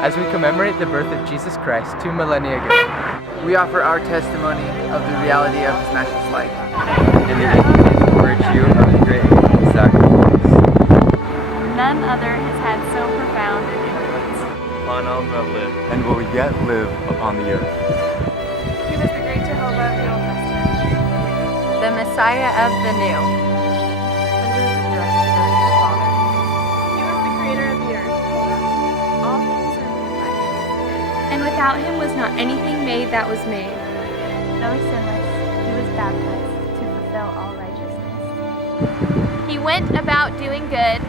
as we commemorate the birth of Jesus Christ 2 millennia ago. We offer our testimony of the reality of his matchless life and the infinite virtue of his great sacrifice. None other has had so profound an influence upon all who have lived and will yet live upon the earth. He was the great Jehovah of the Old Testament, the Messiah of the New, under the direction of his Father. He was the creator of the earth. All things are made by him, and without him was not anything made that was made. Though sinless, he was baptized to fulfill all righteousness. He went about doing good,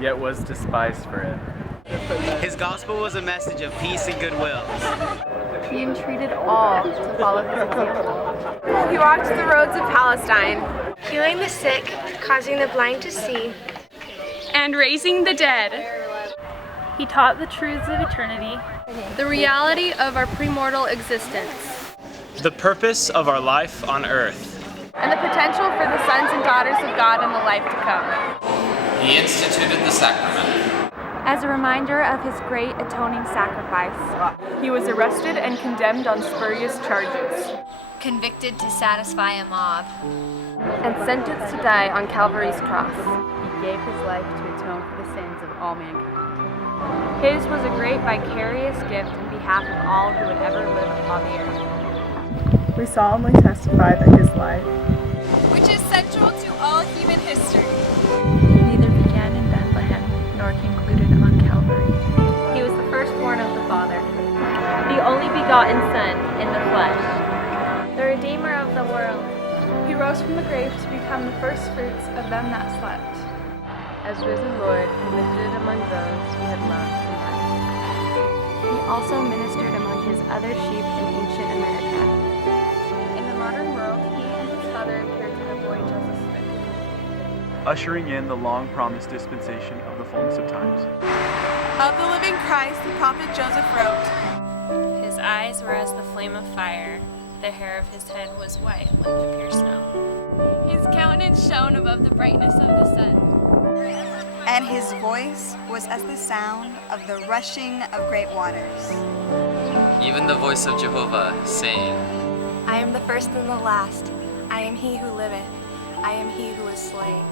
yet was despised for it. His gospel was a message of peace and goodwill. He entreated all to follow his example. He walked the roads of Palestine, healing the sick, causing the blind to see, and raising the dead. He taught the truths of eternity, the reality of our premortal existence, the purpose of our life on earth, and the potential for the sons and daughters of God in the life to come. He instituted the sacrament as a reminder of his great atoning sacrifice. He was arrested and condemned on spurious charges, convicted to satisfy a mob, and sentenced to die on Calvary's cross. He gave his life to atone for the sins of all mankind. His was a great vicarious gift in behalf of all who would ever live upon the earth. We solemnly testify that his life, which is central to all human history, neither began in Bethlehem nor concluded on Calvary. He was the firstborn of the Father, the only begotten Son in the flesh, the Redeemer of the world. He rose from the grave to become the first fruits of them that slept. As risen Lord, he visited among those he had loved and died. He also ministered among his other sheep in ancient America. In the modern world, he and his Father appeared to the boy Joseph Smith, ushering in the long-promised dispensation of the fullness of times. Of the living Christ, the prophet Joseph wrote, his eyes were as the flame of fire, the hair of his head was white like the pure snow. His countenance shone above the brightness of the sun, and his voice was as the sound of the rushing of great waters. Even the voice of Jehovah, saying, I am the first and the last. I am he who liveth. I am he who is slain.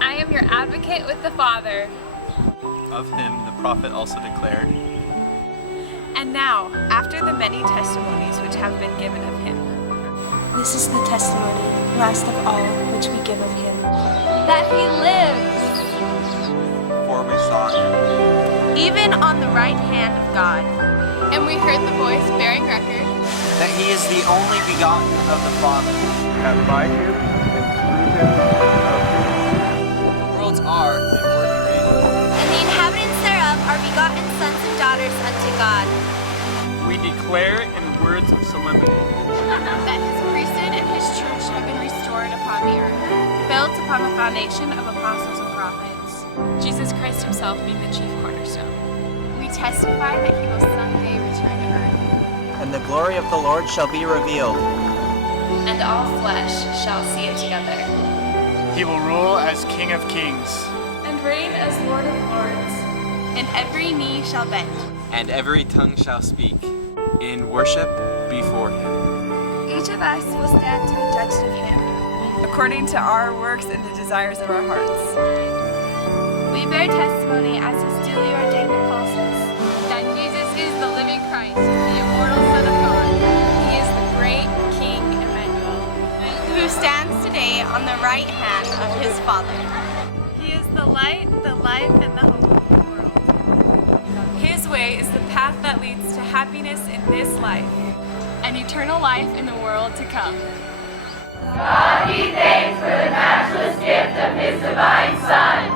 I am your advocate with the Father. Of him the prophet also declared, and now, after the many testimonies which have been given of him, this is the testimony, last of all, which we give of him, that he lives. For we saw him, even on the right hand of God, and we heard the voice bearing record that he is the only begotten of the Father, that by him and through him the worlds are and were created, and the inhabitants thereof are begotten sons and daughters unto God. We declare in words of solemnity that his priesthood and his church have been restored upon the earth, built upon the foundation of apostles and prophets, Jesus Christ himself being the chief cornerstone. We testify that he will someday return to earth, and the glory of the Lord shall be revealed, and all flesh shall see it together. He will rule as King of kings, and reign as Lord of lords, and every knee shall bend, and every tongue shall speak in worship before him. Each of us will stand to be judged of him, according to our works and the desires of our hearts. We bear testimony as his duly ordained apostles that Jesus is the living Christ, the immortal Son of God. He is the great King Emmanuel, who stands today on the right hand of his Father. He is the light, the life, and the hope of the world. His way is the path that leads to happiness in this life and eternal life in the world to come. God be thanked for the matchless gift of his divine Son.